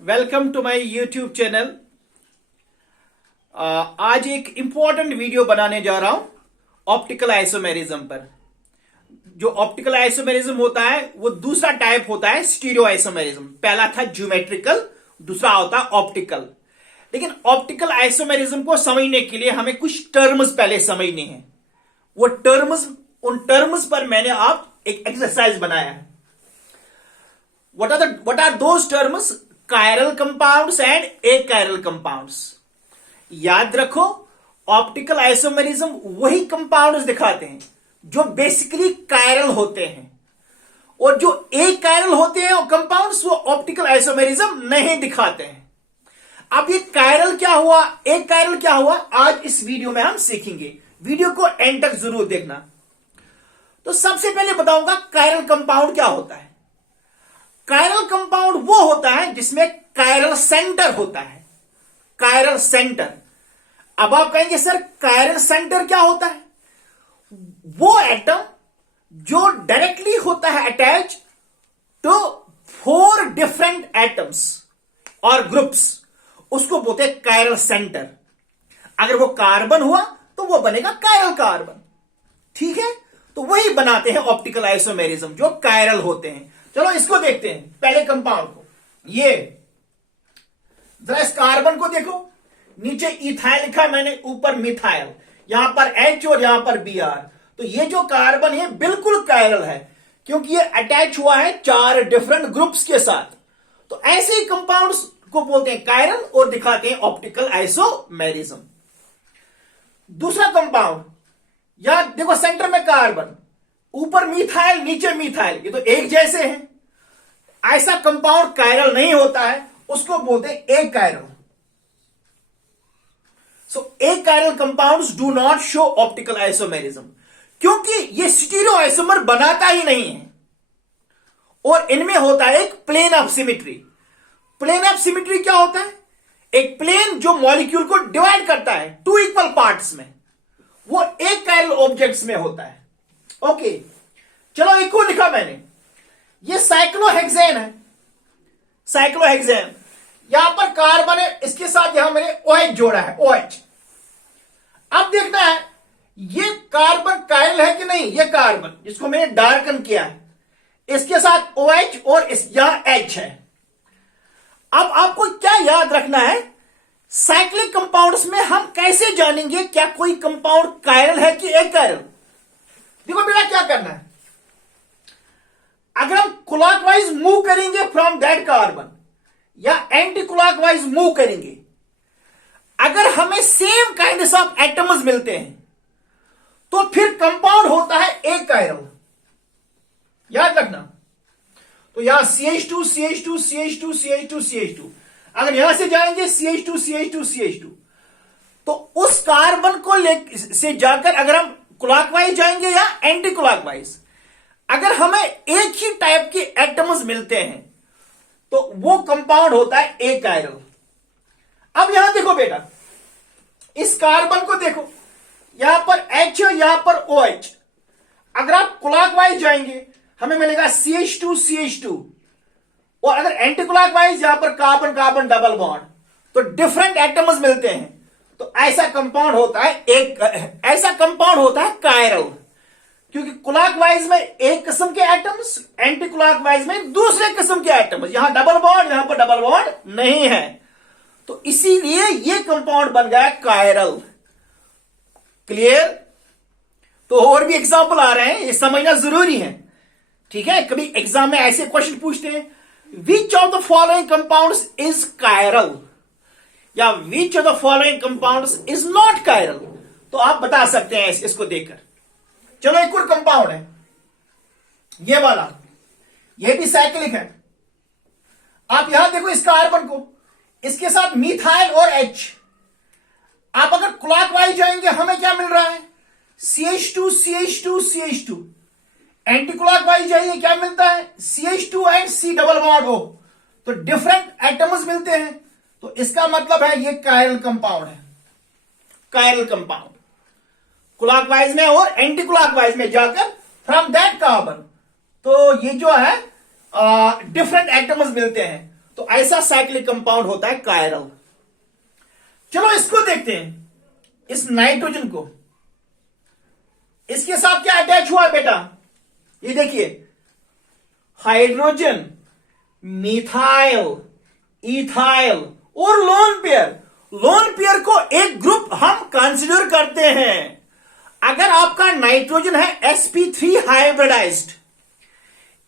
Welcome to my YouTube channel. आज एक important video बनाने जा रहा हूं ऑप्टिकल आइसोमेरिज्म पर। जो ऑप्टिकल आइसोमेरिज्म होता है वो दूसरा टाइप होता है स्टीरियो आइसोमेरिज्म। पहला था ज्योमेट्रिकल, दूसरा होता है ऑप्टिकल। लेकिन ऑप्टिकल आइसोमेरिज्म को समझने के लिए हमें कुछ टर्म्स पहले समझने हैं। वो टर्म्स, उन टर्म्स पर मैंने आप एक एक्सरसाइज बनाया है। what are those terms? Chiral compounds and achiral compounds। याद रखो, ऑप्टिकल आइसोमेरिज्म वही कंपाउंड्स दिखाते हैं जो बेसिकली कायरल होते हैं, और जो एकायरल होते हैं कंपाउंड्स वो ऑप्टिकल आइसोमेरिज्म नहीं दिखाते हैं। अब ये कायरल क्या हुआ, एकायरल क्या हुआ, आज इस वीडियो में हम सीखेंगे। वीडियो को एंड तक जरूर देखना। तो सबसे पहले बताऊंगा कायरल कंपाउंड क्या होता है। कायरल कंपाउंड वो होता है जिसमें कायरल सेंटर होता है। Chiral centre. अब आप कहेंगे सर कायरल सेंटर क्या होता है? वो एटम जो डायरेक्टली होता है अटैच टू 4 डिफरेंट एटम्स और ग्रुप्स, उसको बोलते हैं कायरल सेंटर। अगर वो कार्बन हुआ तो वो बनेगा कायरल कार्बन। ठीक है, तो वही बनाते हैं ऑप्टिकल आइसोमेरिज्म जो कायरल होते हैं। चलो इसको देखते हैं, पहले कंपाउंड को। ये जरा इस कार्बन को देखो, नीचे इथाइल लिखा मैंने, ऊपर मिथाइल, यहां पर H और यहां पर Br। तो ये जो कार्बन है बिल्कुल कायरल है क्योंकि ये अटैच हुआ है 4 डिफरेंट ग्रुप्स के साथ। तो ऐसे ही कंपाउंड्स को बोलते हैं कायरल और दिखाते हैं ऑप्टिकल आइसोमेरिज्म। दूसरा कंपाउंड, यहां देखो सेंटर में कार्बन, ऊपर मिथाइल, नीचे मिथाइल, ये तो एक जैसे हैं। ऐसा कंपाउंड कायरल नहीं होता है, उसको बोलते हैं achiral. So achiral compounds do not show optical isomerism क्योंकि ये स्टीरियो आइसोमर बनाता ही नहीं है, और इनमें होता है एक plane of symmetry. Plane of symmetry क्या होता है? एक प्लेन जो मॉलिक्यूल को डिवाइड करता है 2 इक्वल पार्ट्स में, वो एकायरल ऑब्जेक्ट्स में होता है। ओके, चलो एक को लिखा मैंने, ये साइक्लोहेक्सेन है। साइक्लोहेक्सेन, यहां पर कार्बन है, इसके साथ यहां मैंने OH जोड़ा है, OH। अब देखना है ये कार्बन कायरल है कि नहीं। ये कार्बन जिसको मैंने डार्कन किया है, इसके साथ OH और यहां H है। अब आपको क्या याद रखना है, साइक्लिक कंपाउंड्स में हम कैसे जानेंगे क्या कोई कंपाउंड कायरल है कि एकायरल? देखो बेटा क्या करना है, अगर हम क्लॉकवाइज मूव करेंगे फ्रॉम दैट कार्बन या एंटी क्लॉकवाइज मूव करेंगे, अगर हमें सेम काइंड ऑफ एटम्स मिलते हैं तो फिर कंपाउंड होता है एकायरल। याद रखना। तो यहां CH2 CH2 CH2 CH2 CH2, अगर यहां से जाएंगे CH2 CH2 CH2, तो उस कार्बन को से जाकर अगर हम क्लॉकवाइज जाएंगे या एंटी क्लॉकवाइज, अगर हमें एक ही टाइप के एटम्स मिलते हैं तो वो कंपाउंड होता है एकायरल। अब यहां देखो बेटा, इस कार्बन को देखो, यहां पर H और यहां पर OH। अगर आप क्लॉकवाइज जाएंगे हमें मिलेगा CH2 CH2, और अगर एंटी क्लॉकवाइज यहां पर कार्बन कार्बन डबल बॉन्ड, तो डिफरेंट एटम्स मिलते हैं। तो ऐसा कंपाउंड होता है ऐसा कंपाउंड होता है कायरल, क्योंकि क्लॉकवाइज में एक किस्म के एटम्स, एंटी क्लॉकवाइज में दूसरे किस्म के एटम्स, यहां डबल बॉन्ड यहां पर डबल बॉन्ड नहीं है। तो इसीलिए यह कंपाउंड बन गया कायरल। क्लियर? तो और भी एग्जांपल आ रहे हैं, ये समझना जरूरी है। ठीक है, कभी एग्जाम में ऐसे क्वेश्चन पूछते हैं, which of the following compounds is chiral, या which of the following compounds is not chiral, तो आप बता सकते हैं इसको देखकर। चलो एक और कंपाउंड है, ये वाला, ये भी साइक्लिक है। आप यहां देखो इस कार्बन को, इसके साथ मिथाइल और H। आप अगर क्लॉकवाइज जाएंगे हमें क्या मिल रहा है? CH2 CH2 CH2। Anti clockwise जाइए, क्या मिलता है? CH2 and C double bond O। तो डिफरेंट एटम्स मिलते हैं, तो इसका मतलब है ये कायरल कंपाउंड है। कायरल कंपाउंड क्लॉकवाइज में और एंटी क्लॉकवाइज में जाकर फ्रॉम दैट कार्बन, तो ये जो है डिफरेंट एटम्स मिलते हैं, तो ऐसा साइक्लिक कंपाउंड होता है कायरल। चलो इसको देखते हैं, इस नाइट्रोजन को, इसके साथ क्या अटैच हुआ है बेटा, ये देखिए, हाइड्रोजन, मिथाइल, इथाइल और लोन पेयर। लोन पेयर को एक ग्रुप हम कंसिडर करते हैं। अगर आपका नाइट्रोजन है sp3 hybridised,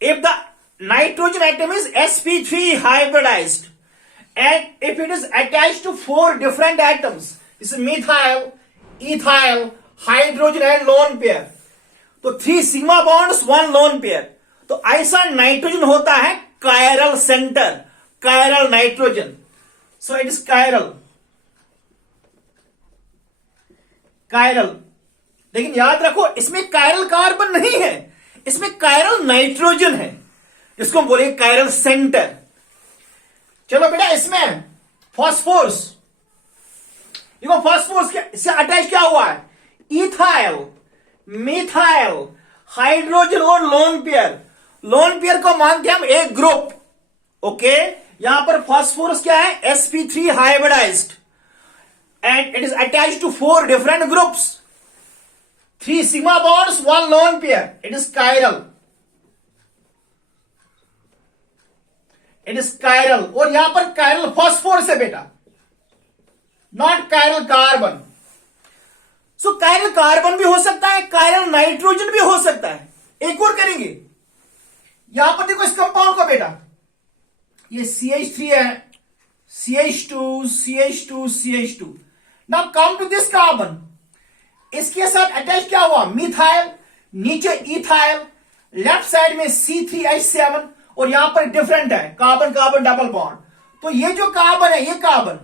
if the nitrogen atom is sp3 hybridised and if it is attached to 4 different atoms, is methyl, ethyl, hydrogen and lone pair, तो 3 sigma bonds 1 lone pair, तो ऐसा nitrogen होता है chiral centre, chiral nitrogen. So it is chiral, chiral. लेकिन याद रखो इसमें chiral carbon नहीं है, इसमें कायरल नाइट्रोजन है, इसको हम बोलेंगे कायरल सेंटर। चलो बेटा इसमें फॉस्फोरस, देखो फॉस्फोरस इससे अटैच क्या हुआ है, इथाइल, मिथाइल, हाइड्रोजन और लोन पेयर। लोन पेयर को मानते हैं हम एक ग्रुप, ओके। यहां पर फॉस्फोरस क्या है, sp3 hybridised and it is attached to 4 different groups, 3 sigma bonds 1 lone pair, it is chiral, it is chiral। और यहां पर chiral phosphorus है बेटा, not chiral carbon। so chiral carbon भी हो सकता है, chiral नाइट्रोजन भी हो सकता है। एक और करेंगे, यहां पर देखो इस कंपाउंड को बेटा, ये CH3 है, CH2, CH2, CH2। Now come to this carbon, इसके साथ अटैच क्या हुआ, मिथाइल, नीचे इथाइल, लेफ्ट साइड में C3H7 और यहां पर डिफरेंट है, कार्बन कार्बन डबल बॉन्ड। तो ये जो कार्बन है, ये carbon,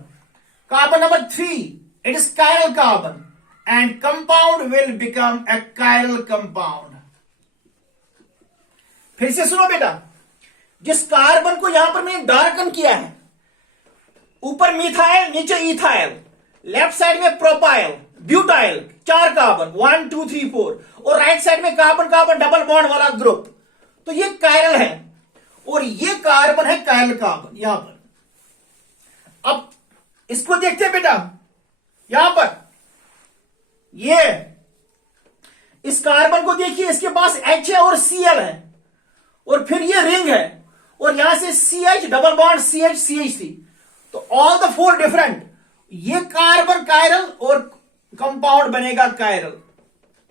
carbon number 3, it is chiral carbon and compound will become a chiral compound. फिर से सुनो बेटा, जिस कार्बन को यहां पर मैंने डार्कन किया है, ऊपर मिथाइल, नीचे इथाइल, लेफ्ट साइड में प्रोपाइल, ब्यूटाइल, 4 कार्बन, 1 2 3 4, और राइट साइड में कार्बन कार्बन डबल बॉन्ड वाला ग्रुप, तो ये कायरल है और ये कार्बन है कायरल कार्बन यहां पर। अब इसको देखते हैं बेटा, यहां पर ये इस कार्बन को देखिए, इसके पास H है और Cl है, और फिर ये रिंग है, और यहां से CH double bond CH CH3, तो ऑल द 4 डिफरेंट, ये कार्बन कायरल और कंपाउंड बनेगा कायरल,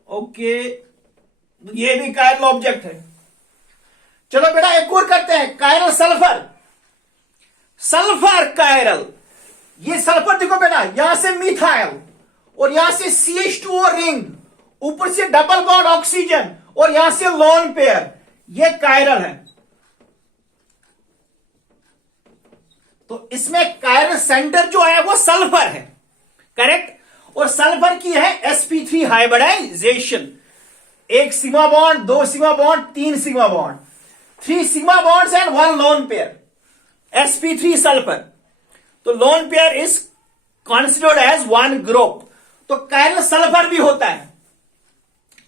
ओके। ये भी कायरल ऑब्जेक्ट है। चलो बेटा एक और करते हैं, कायरल सल्फर, सल्फर कायरल। ये सल्फर देखो बेटा, यहां से मिथाइल और यहां से CH2 और रिंग, ऊपर से डबल बॉन्ड ऑक्सीजन और यहां से लोन पेयर, ये कायरल है। तो इसमें कायरल सेंटर जो है वो सल्फर है, करेक्ट। और सल्फर की है sp3 hybridization, 1 sigma bond, 2 sigma bond, 3 sigma bond, 3 sigma bonds and 1 lone pair, sp3 sulphur. तो lone pair is considered as 1 group, तो कायरल सल्फर भी होता है।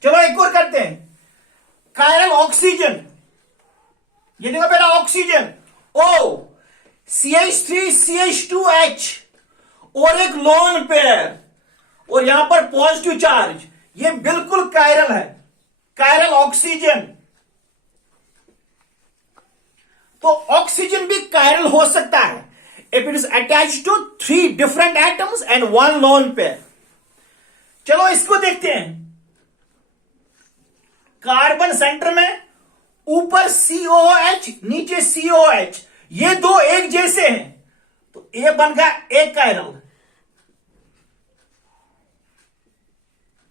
चलो एक और करते हैं, कायरल ऑक्सीजन। ये देखो बेटा ऑक्सीजन, O, CH3 CH2H और एक लोन पेयर, और यहां पर पॉजिटिव चार्ज, ये बिल्कुल कायरल है, कायरल ऑक्सीजन। तो ऑक्सीजन भी कायरल हो सकता है if it is attached to 3 different atoms and 1 lone pair. चलो इसको देखते हैं, कार्बन सेंटर में, ऊपर COOH, नीचे COH, ये दो एक जैसे हैं, तो ये बन गया एक कायरल,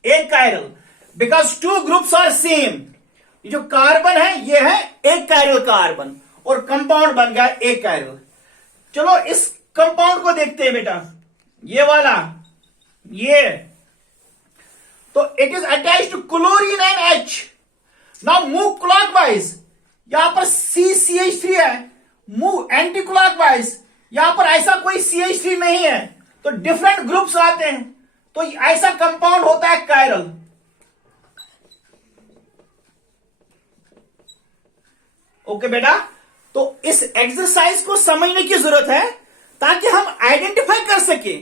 एक chiral, because 2 groups are same. ये जो कार्बन है ये है एक कायरल कार्बन, और कंपाउंड बन गया एक कायरल। चलो इस कंपाउंड को देखते हैं बेटा, ये वाला, ये तो it is attached to chlorine and H। Now move clockwise, यहां पर CH3 है, मूव एंटी क्लॉकवाइज, यहां पर ऐसा कोई CH3 नहीं है, तो डिफरेंट ग्रुप्स आते हैं, तो ऐसा कंपाउंड होता है कायरल। ओके बेटा, तो इस एक्सरसाइज को समझने की जरूरत है ताकि हम आइडेंटिफाई कर सके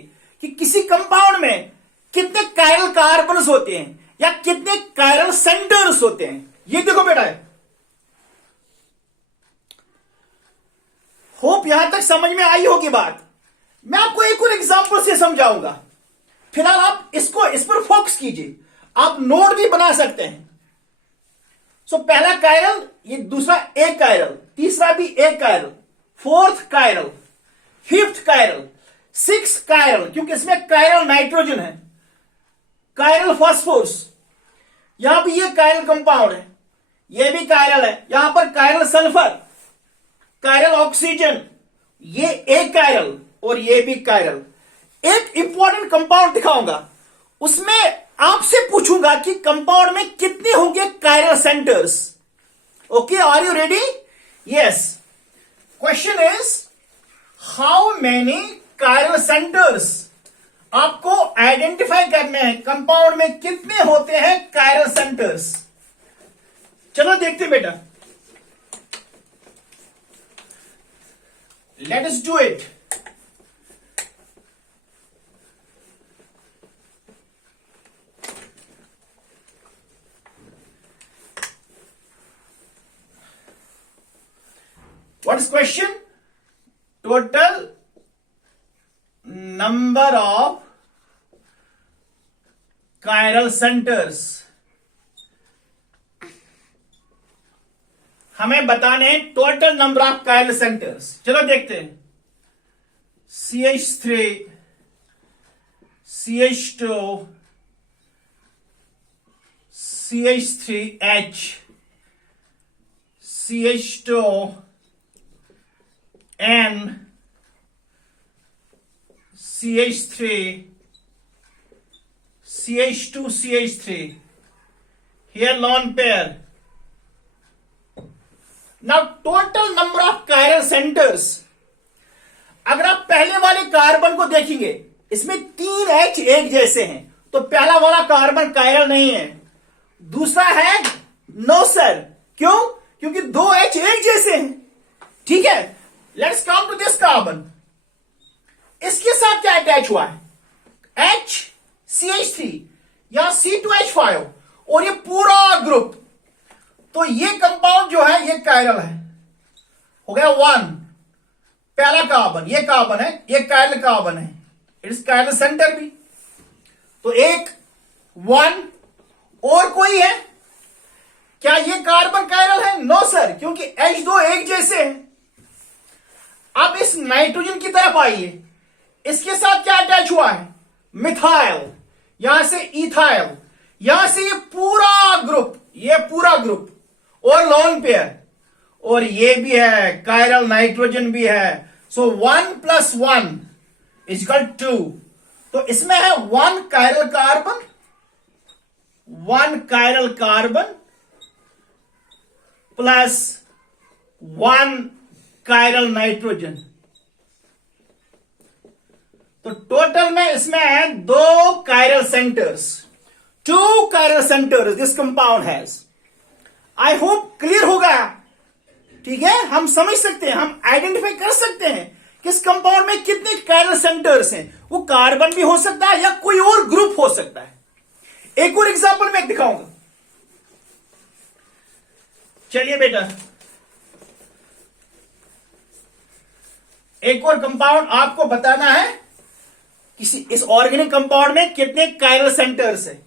कि किसी कंपाउंड में कितने कायरल कार्बन्स होते हैं या कितने कायरल सेंटर्स होते हैं। ये देखो बेटा, होप यहां तक समझ में आई होगी बात। मैं आपको एक और एग्जांपल से समझाऊंगा। फिलहाल आप इस पर फोकस कीजिए, आप नोट भी बना सकते हैं। पहला कायरल, ये दूसरा एक कायरल, तीसरा भी एक chiral, fourth chiral, fifth chiral, six chiral, क्योंकि इसमें कायरल नाइट्रोजन है, कायरल फास्फोरस, यहां भी ये कायरल कंपाउंड है, ये भी कायरल है, यहां पर कायरल सल्फर, कायरल ऑक्सीजन, ये एक कायरल और ये भी कायरल। एक इंपॉर्टेंट कंपाउंड दिखाऊंगा, उसमें आपसे पूछूंगा कि कंपाउंड में कितने होंगे chiral centres. Okay, are you ready? Yes. Question is how many chiral centres आपको आइडेंटिफाई करने हैं, कंपाउंड में कितने होते हैं कायरल सेंटर्स। चलो देखते बेटा, let us do it. What is question? Total number of chiral centers. हमें बताने हैं total number of chiral centres. चलो देखते हैं। CH3, CH2, CH3H, CH2, N, CH3, CH2, CH3, here lone pair. Now total number of chiral centers, अगर आप पहले वाले कार्बन को देखेंगे, इसमें 3 H एक जैसे हैं, तो पहला वाला कार्बन कायरल नहीं है। दूसरा है नो सर, क्यों? क्योंकि 2 H एक जैसे हैं। ठीक है, let's come to this carbon. इसके साथ क्या अटैच हुआ है? HCH3 या C2H5 और ये पूरा ग्रुप। तो ये कंपाउंड जो है ये कायरल है, हो गया 1। पहला कार्बन ये कार्बन है, ये कायरल कार्बन है, इट इज कायरल सेंटर भी। तो एक 1 और कोई है क्या? ये कार्बन कायरल है? नो सर, क्योंकि H2 एक जैसे हैं। अब इस नाइट्रोजन की तरफ आइए, इसके साथ क्या अटैच हुआ है? मिथाइल, यहां से इथाइल, यहां से ये पूरा ग्रुप, ये पूरा ग्रुप और लोन पेयर, और ये भी है कायरल नाइट्रोजन भी है। सो 1 + 1 = 2। तो इसमें है 1 chiral carbon, 1 chiral carbon plus 1 chiral nitrogen. तो टोटल में इसमें है 2 chiral centres, 2 chiral centres this compound has. I hope clear होगा। ठीक है, हम समझ सकते हैं, हम आइडेंटिफाई कर सकते हैं कि इस कंपाउंड में कितने कायरल सेंटर्स हैं। वो कार्बन भी हो सकता है या कोई और ग्रुप हो सकता है। एक और एग्जांपल मैं दिखाऊंगा। चलिए बेटा, एक और कंपाउंड आपको बताना है किसी इस ऑर्गेनिक कंपाउंड में कितने कायरल सेंटर्स है।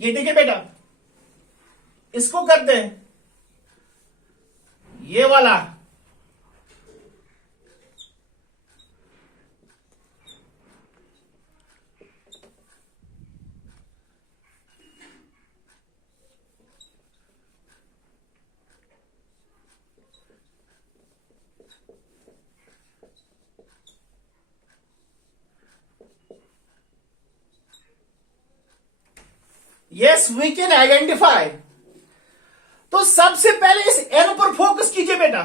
ये देखिए बेटा, इसको करते हैं ये वाला, यस वी कैन आइडेंटिफाई। तो सबसे पहले इस N पर फोकस कीजिए बेटा।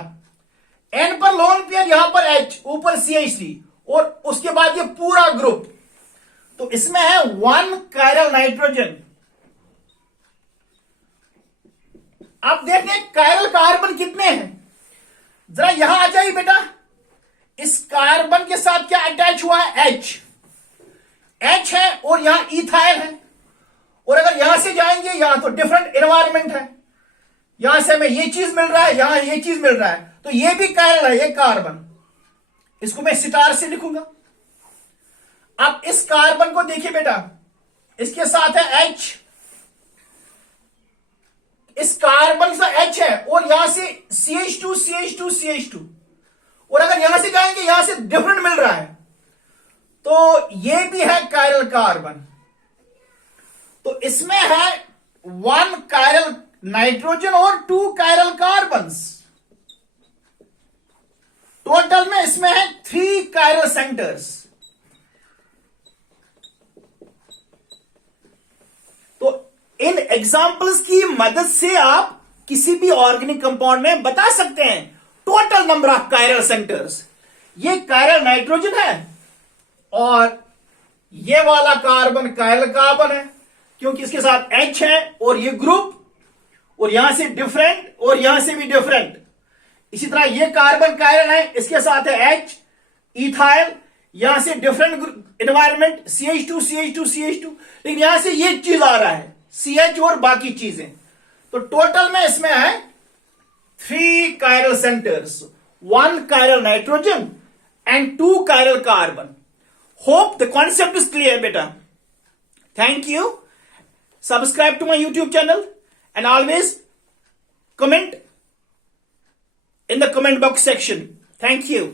N पर लोन पेयर, यहां पर H, ऊपर CH3 और उसके बाद ये पूरा ग्रुप। तो इसमें है 1 कायरल नाइट्रोजन। अब देखते हैं कायरल कार्बन कितने हैं। जरा यहां आ जाइए बेटा, इस कार्बन के साथ क्या अटैच हुआ है? एच है और यहां इथाइल है, और अगर यहां से जाएंगे यहां तो डिफरेंट एनवायरमेंट है, यहां से हमें ये चीज मिल रहा है, यहां ये चीज मिल रहा है, तो ये भी कायरल है, ये कार्बन, इसको मैं स्टार से लिखूंगा। अब इस कार्बन को देखिए बेटा, इसके साथ है एच, इस कार्बन का एच है और यहां से CH2 CH2 CH2, और अगर यहां से जाएंगे यहां से डिफरेंट मिल रहा है, तो ये भी है कायरल कार्बन। तो इसमें है 1 कायरल नाइट्रोजन और 2 कायरल कार्बन्स। टोटल में इसमें है 3 कायरल सेंटर्स। तो इन एग्जाम्पल्स की मदद से आप किसी भी ऑर्गेनिक कंपाउंड में बता सकते हैं total number of chiral centres. ये कायरल नाइट्रोजन है और ये वाला कार्बन कायरल कार्बन है, क्योंकि इसके साथ H है और ये ग्रुप, और यहां से डिफरेंट और यहां से भी डिफरेंट। इसी तरह ये कार्बन कायरल है, इसके साथ है H, इथाइल, यहां से different environment CH2 CH2 CH2, लेकिन यहां से ये चीज आ रहा है CH और बाकी चीजें। तो टोटल में इसमें है 3 chiral centres, 1 chiral nitrogen and 2 chiral carbon. Hope the concept is clear, beta. Thank you. Subscribe to my YouTube channel and always comment in the comment box section. Thank you.